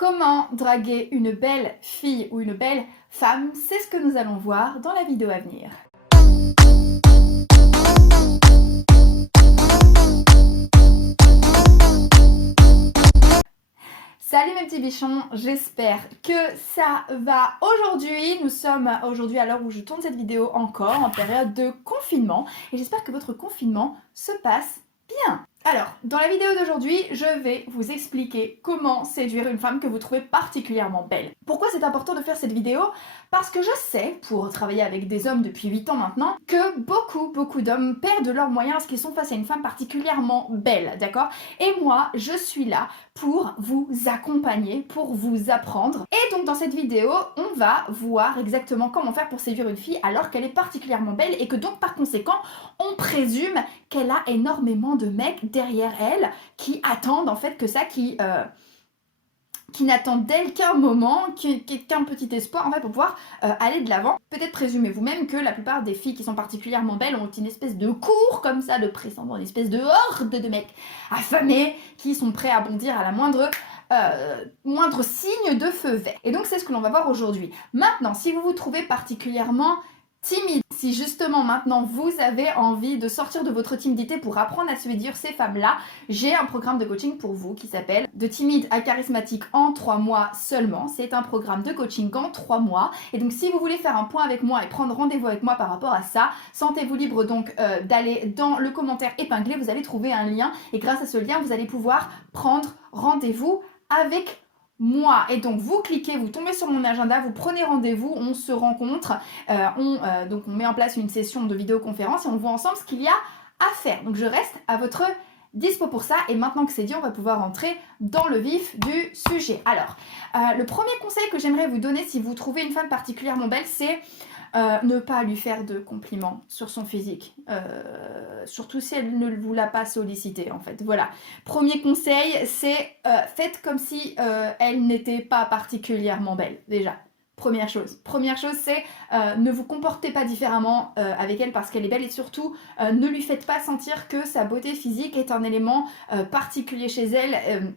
Comment draguer une belle fille ou une belle femme? C'est ce que nous allons voir dans la vidéo à venir. Salut mes petits bichons, j'espère que ça va. Aujourd'hui, nous sommes aujourd'hui à l'heure où je tourne cette vidéo encore en période de confinement et j'espère que votre confinement se passe bien. Alors, dans la vidéo d'aujourd'hui, je vais vous expliquer comment séduire une femme que vous trouvez particulièrement belle. Pourquoi c'est important de faire cette vidéo? Parce que je sais, pour travailler avec des hommes depuis 8 ans maintenant, que beaucoup d'hommes perdent leurs moyens parce qu'ils sont face à une femme particulièrement belle, d'accord? Et moi, je suis là pour vous accompagner, pour vous apprendre. Et donc dans cette vidéo, on va voir exactement comment faire pour séduire une fille alors qu'elle est particulièrement belle et que donc par conséquent, on présume qu'elle a énormément de mecs derrière elle qui attendent en fait que ça, qui n'attendent d'elle qu'un moment, qu'un petit espoir en fait pour pouvoir aller de l'avant. Peut-être présumez vous-même que la plupart des filles qui sont particulièrement belles ont une espèce de cour comme ça de pressentiment, une espèce de horde de mecs affamés qui sont prêts à bondir à la moindre signe de feu vert. Et donc c'est ce que l'on va voir aujourd'hui. Maintenant, si vous vous trouvez particulièrement timide, si justement maintenant vous avez envie de sortir de votre timidité pour apprendre à séduire ces femmes-là, j'ai un programme de coaching pour vous qui s'appelle De timide à charismatique en 3 mois seulement. C'est un programme de coaching en 3 mois. Et donc si vous voulez faire un point avec moi et prendre rendez-vous avec moi par rapport à ça, sentez-vous libre donc d'aller dans le commentaire épinglé, vous allez trouver un lien et grâce à ce lien, vous allez pouvoir prendre rendez-vous avec moi. Et donc vous cliquez, vous tombez sur mon agenda, vous prenez rendez-vous, on se rencontre, donc on met en place une session de vidéoconférence et on voit ensemble ce qu'il y a à faire. Donc je reste à votre dispo pour ça et maintenant que c'est dit, on va pouvoir entrer dans le vif du sujet. Alors, le premier conseil que j'aimerais vous donner si vous trouvez une femme particulièrement belle, c'est ne pas lui faire de compliments sur son physique, surtout si elle ne vous l'a pas sollicité en fait. Voilà, premier conseil, c'est faites comme si elle n'était pas particulièrement belle déjà. Première chose, c'est ne vous comportez pas différemment avec elle parce qu'elle est belle et surtout ne lui faites pas sentir que sa beauté physique est un élément particulier chez elle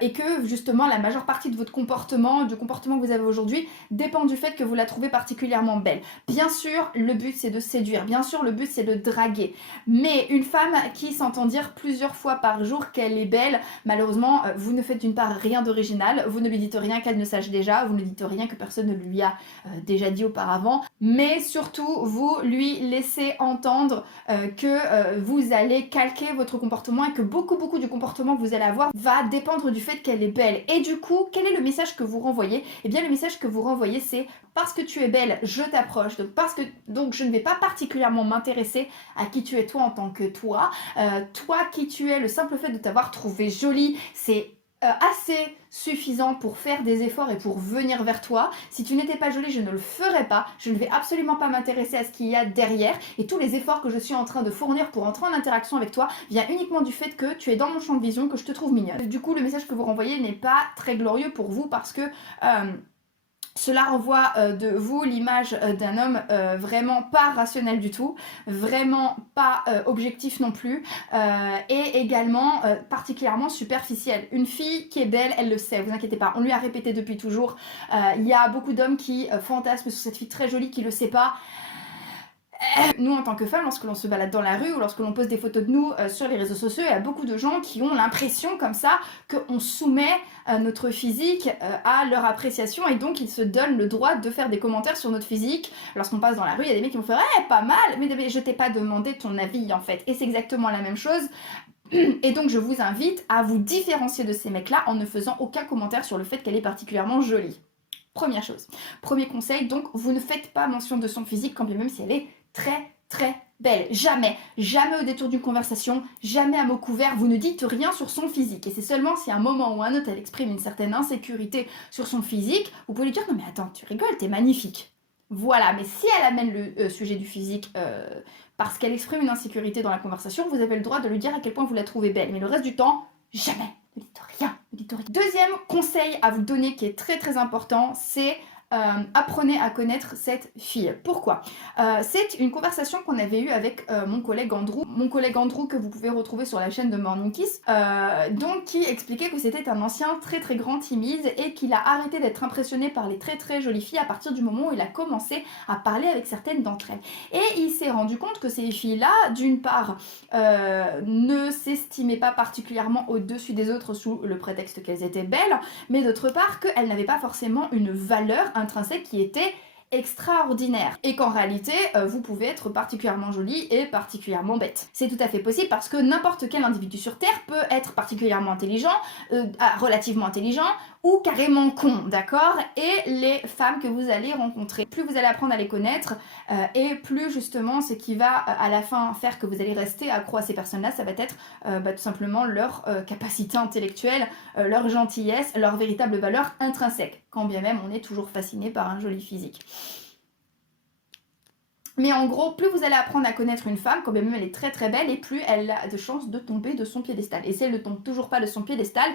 et que justement la majeure partie de votre comportement, du comportement que vous avez aujourd'hui, dépend du fait que vous la trouvez particulièrement belle. Bien sûr, le but c'est de séduire, bien sûr le but c'est de draguer, mais une femme qui s'entend dire plusieurs fois par jour qu'elle est belle, malheureusement vous ne faites d'une part rien d'original, vous ne lui dites rien qu'elle ne sache déjà, vous ne dites rien que personne ne lui a déjà dit auparavant, mais surtout vous lui laissez entendre que vous allez calquer votre comportement et que beaucoup du comportement que vous allez avoir va dépendre du fait qu'elle est belle. Et du coup, quel est le message que vous renvoyez? Eh bien, le message que vous renvoyez, c'est parce que tu es belle, je t'approche. Donc, je ne vais pas particulièrement m'intéresser à qui tu es toi en tant que toi. Toi qui tu es, le simple fait de t'avoir trouvée jolie, c'est assez suffisant pour faire des efforts et pour venir vers toi. Si tu n'étais pas jolie, je ne le ferais pas. Je ne vais absolument pas m'intéresser à ce qu'il y a derrière. Et tous les efforts que je suis en train de fournir pour entrer en interaction avec toi vient uniquement du fait que tu es dans mon champ de vision, que je te trouve mignonne. Du coup, le message que vous renvoyez n'est pas très glorieux pour vous parce que cela renvoie de vous l'image d'un homme vraiment pas rationnel du tout, vraiment pas objectif non plus, et également particulièrement superficiel. Une fille qui est belle, elle le sait, vous inquiétez pas, on lui a répété depuis toujours. Il y a beaucoup d'hommes qui fantasment sur cette fille très jolie qui le sait pas. Nous en tant que femmes, lorsque l'on se balade dans la rue ou lorsque l'on pose des photos de nous sur les réseaux sociaux, il y a beaucoup de gens qui ont l'impression comme ça qu'on soumet notre physique à leur appréciation et donc ils se donnent le droit de faire des commentaires sur notre physique. Lorsqu'on passe dans la rue, il y a des mecs qui vont faire « pas mal !» mais je t'ai pas demandé ton avis en fait. Et c'est exactement la même chose. Et donc je vous invite à vous différencier de ces mecs-là en ne faisant aucun commentaire sur le fait qu'elle est particulièrement jolie. Première chose. Premier conseil, donc vous ne faites pas mention de son physique quand bien même si elle est très belle. Jamais au détour d'une conversation, jamais à mot couvert, vous ne dites rien sur son physique. Et c'est seulement si à un moment ou à un autre elle exprime une certaine insécurité sur son physique, vous pouvez lui dire « Non mais attends, tu rigoles, t'es magnifique ». Voilà, mais si elle amène le sujet du physique parce qu'elle exprime une insécurité dans la conversation, vous avez le droit de lui dire à quel point vous la trouvez belle. Mais le reste du temps, jamais. Ne dites rien. Deuxième conseil à vous donner qui est très important, c'est apprenez à connaître cette fille. Pourquoi? C'est une conversation qu'on avait eue avec mon collègue Andrew que vous pouvez retrouver sur la chaîne de Morning Kiss, donc qui expliquait que c'était un ancien très très grand timide et qu'il a arrêté d'être impressionné par les très très jolies filles à partir du moment où il a commencé à parler avec certaines d'entre elles. Et il s'est rendu compte que ces filles-là, d'une part, ne s'estimaient pas particulièrement au-dessus des autres sous le prétexte qu'elles étaient belles, mais d'autre part qu'elles n'avaient pas forcément une valeur intrinsèque qui était extraordinaire et qu'en réalité vous pouvez être particulièrement jolie et particulièrement bête. C'est tout à fait possible parce que n'importe quel individu sur Terre peut être particulièrement intelligent, relativement intelligent ou carrément con, d'accord? Et les femmes que vous allez rencontrer, plus vous allez apprendre à les connaître et plus justement ce qui va à la fin faire que vous allez rester accro à ces personnes-là, ça va être tout simplement leur capacité intellectuelle, leur gentillesse, leur véritable valeur intrinsèque, quand bien même on est toujours fasciné par un joli physique. Mais en gros, plus vous allez apprendre à connaître une femme, quand même elle est très très belle, et plus elle a de chances de tomber de son piédestal. Et si elle ne tombe toujours pas de son piédestal,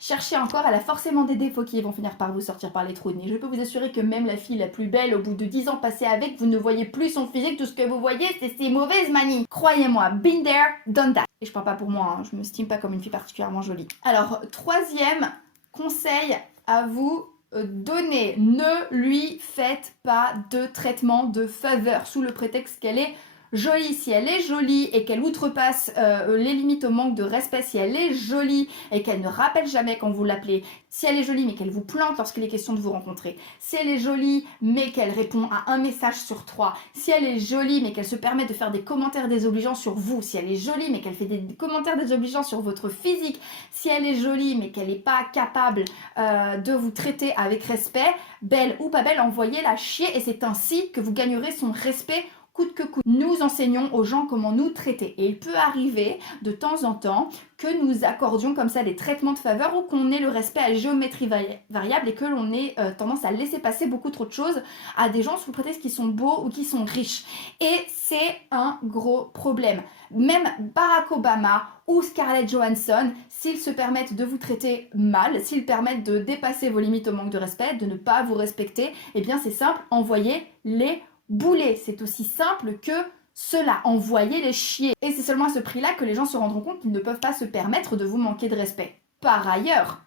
cherchez encore, elle a forcément des défauts qui vont finir par vous sortir par les trous de nez. Je peux vous assurer que même la fille la plus belle, au bout de 10 ans passés avec, vous ne voyez plus son physique, tout ce que vous voyez, c'est ses mauvaises manies. Croyez-moi, been there, done that. Et je parle pas pour moi, hein, je me stime pas comme une fille particulièrement jolie. Alors, troisième conseil à vous donner, ne lui faites pas de traitement de faveur sous le prétexte qu'elle est jolie. Si elle est jolie et qu'elle outrepasse les limites au manque de respect, si elle est jolie et qu'elle ne rappelle jamais quand vous l'appelez, si elle est jolie mais qu'elle vous plante lorsqu'il est question de vous rencontrer, si elle est jolie mais qu'elle répond à un message sur 3, si elle est jolie mais qu'elle se permet de faire des commentaires désobligeants sur vous, si elle est jolie mais qu'elle fait des commentaires désobligeants sur votre physique, si elle est jolie mais qu'elle n'est pas capable de vous traiter avec respect, belle ou pas belle, envoyez-la chier et c'est ainsi que vous gagnerez son respect coûte que coûte. Nous enseignons aux gens comment nous traiter et il peut arriver de temps en temps que nous accordions comme ça des traitements de faveur ou qu'on ait le respect à géométrie variable et que l'on ait tendance à laisser passer beaucoup trop de choses à des gens sous le prétexte qu'ils sont beaux ou qu'ils sont riches. Et c'est un gros problème. Même Barack Obama ou Scarlett Johansson, s'ils se permettent de vous traiter mal, s'ils permettent de dépasser vos limites au manque de respect, de ne pas vous respecter, eh bien c'est simple, envoyez-les bouler. C'est aussi simple que cela, envoyez-les chier. Et c'est seulement à ce prix-là que les gens se rendront compte qu'ils ne peuvent pas se permettre de vous manquer de respect. Par ailleurs,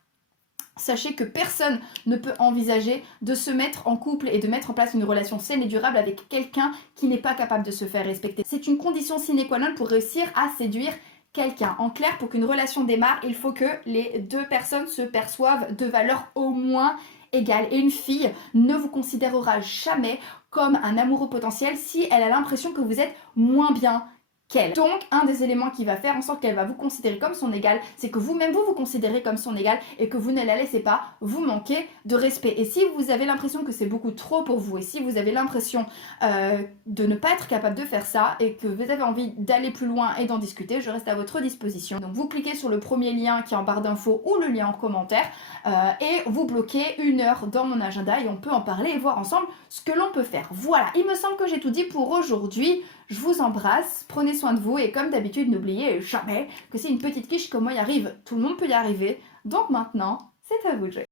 sachez que personne ne peut envisager de se mettre en couple et de mettre en place une relation saine et durable avec quelqu'un qui n'est pas capable de se faire respecter. C'est une condition sine qua non pour réussir à séduire quelqu'un. En clair, pour qu'une relation démarre, il faut que les deux personnes se perçoivent de valeur au moins égale. Et une fille ne vous considérera jamais comme un amoureux potentiel si elle a l'impression que vous êtes moins bien qu'elle. Donc, un des éléments qui va faire en sorte qu'elle va vous considérer comme son égal, c'est que vous-même vous considérez comme son égal et que vous ne la laissez pas vous manquer de respect. Et si vous avez l'impression que c'est beaucoup trop pour vous et si vous avez l'impression de ne pas être capable de faire ça et que vous avez envie d'aller plus loin et d'en discuter, je reste à votre disposition. Donc, vous cliquez sur le premier lien qui est en barre d'infos ou le lien en commentaire et vous bloquez 1 heure dans mon agenda et on peut en parler et voir ensemble ce que l'on peut faire. Voilà, il me semble que j'ai tout dit pour aujourd'hui. Je vous embrasse, prenez soin de vous et comme d'habitude, n'oubliez jamais que si une petite quiche comme moi y arrive, tout le monde peut y arriver. Donc maintenant, c'est à vous de jouer.